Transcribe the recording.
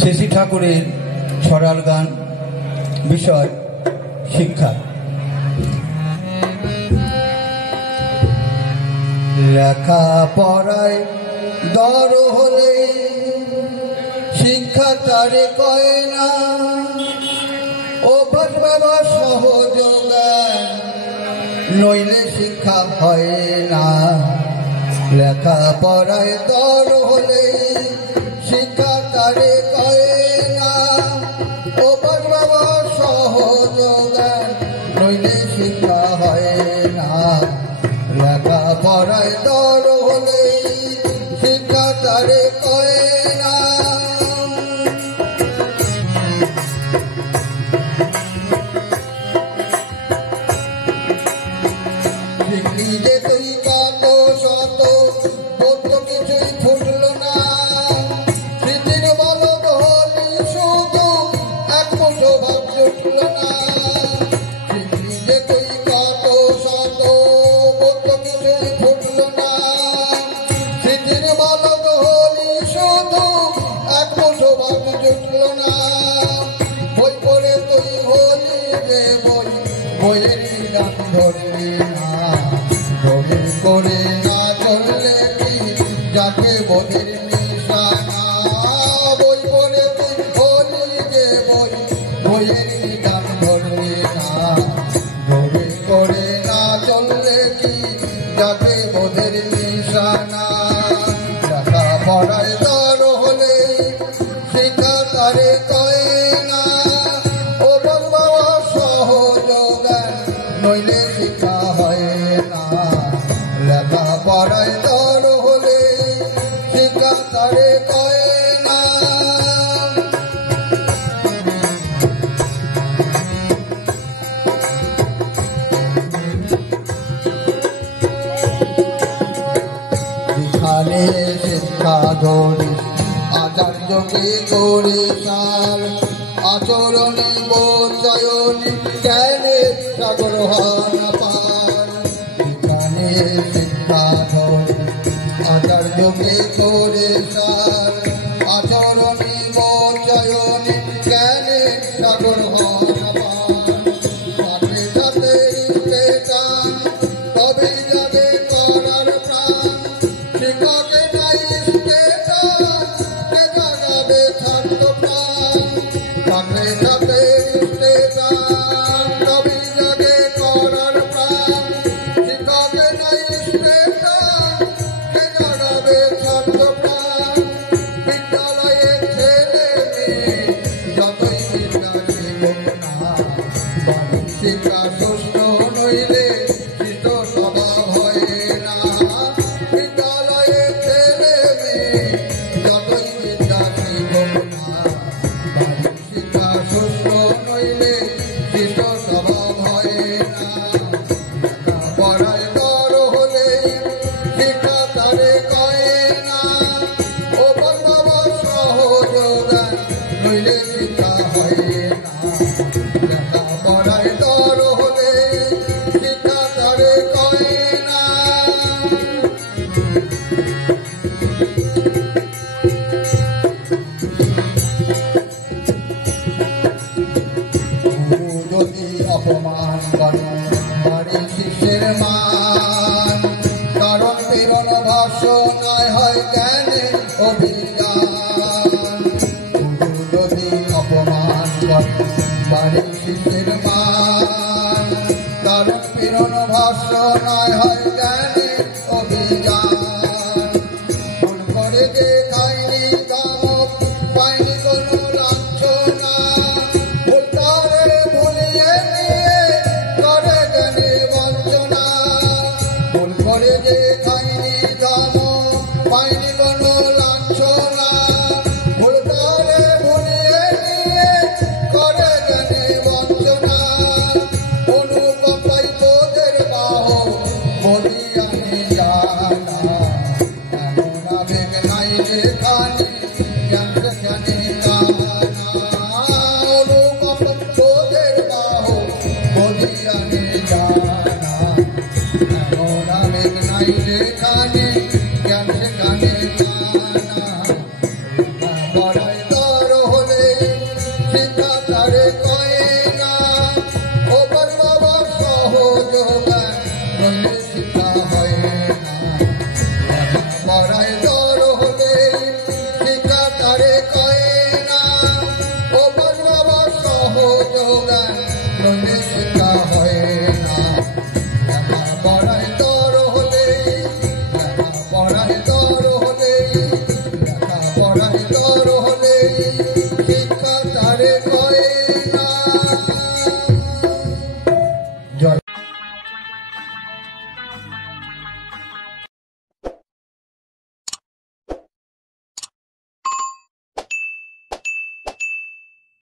শশী ঠাকুরের সরাল গান, বিষয় শিক্ষা। লেখা পড়ায় দর হলে শিক্ষা তারে কয় না, অভ্যাস বাবা সহজ জ্ঞান নইলে শিক্ষা হয় না। লেখা পড়ায় দর হলে শিক্ষা তারে কয় না, অভ্যাস বাবা সহজ জ্ঞান নইলে শিক্ষা হয় না। লেখা পড়ায় দর হলে শিক্ষা তারে কয় না। শিখলি যে তুই কত শত কত কিছুই ফুটল না, স্মৃতির বলক হলি শুধু এক মুঠো ভাব জুটল না। শিখলি যে তুই কত শত কত কিছুই ফুটল না, স্মৃতির বলক হলি শুধু এক মুঠো ভাব জুটল না। বই পড়ে তুই হলি যে বই, বইয়ের গান ধরলি না। বই করে না চললে কি যাকে বোধের নিশানা। বই পড়ে তুই হলি যে বই, বইয়ের গান ধরলি না। বই করে না চললে কি যাকে বোধের নিশানা। লেখা পড়ায় দর হলে শিক্ষা তারে কয় না, ও বাবা সহজ জ্ঞান নইলে শিক্ষা হয় না। লেখা পড়ায় দর হলে শিক্ষা তারে কয় না। যেখানে শিক্ষা ধরি আচার্যকে করে সার, আচরণে বোধয়নি জ্ঞানে সাগর হন পার। যেখানে শিক্ষা ধরি আচার্যকে করে সার, আচরণে বোধয়নি জ্ঞানে সাগর হন পার। সাথে সাথে টান তবে যাবে করার প্রাণ, শিক্ষকে নাই টান জাগাবে ছাত্র প্রাণ। সাথে সাথে টান তবে যাবে করার প্রাণ, শিক্ষকে নাই টান জাগাবে ছাত্র প্রাণ। বিদ্যালয়ে ছেলে মেয়ে যতই বিদ্যা শিখুক না, বাড়ির শিক্ষা সুস্থ নইলে শিষ্ট স্বভাব হয় না। বিদ্যালয়ে ছেলে মেয়ে যতই বিদ্যা শিখুক না, বাড়ির শিক্ষা সুস্থ নইলে শিষ্ট স্বভাব হয় না। লেখা পড়ায় দর হলে শিক্ষা তারে কয় না, ও বাবা সহজ জ্ঞান নইলে শিক্ষা হয় না। লেখা পড়ায় দর হলে শিক্ষা তারে কয় না। গুরু যদি অপমান করে বাড়ি শিষ্যের মান, কারণ প্রেরণ ভাষ্য নয় হয় জ্ঞানের অভিযান। গুরু যদি অপমান করে বাড়ি শিষ্যের মান, কারণ প্রেরণ ভাষ্য নয় হয় জ্ঞানের অভিযান। ভুল করে যে খায়নি দামক পায়নি কোনো লাঞ্ছনা, ভুল তারে ভুলিয়ে নিয়ে করে জ্ঞানে বঞ্চনা। ভুল করে যে খায়নি দামক পায়নি কোনো লাঞ্ছনা, ভুল তারে ভুলিয়ে নিয়ে করে জ্ঞানে বঞ্চনা। অনুকম্পাই বোধের বাহক পরাইল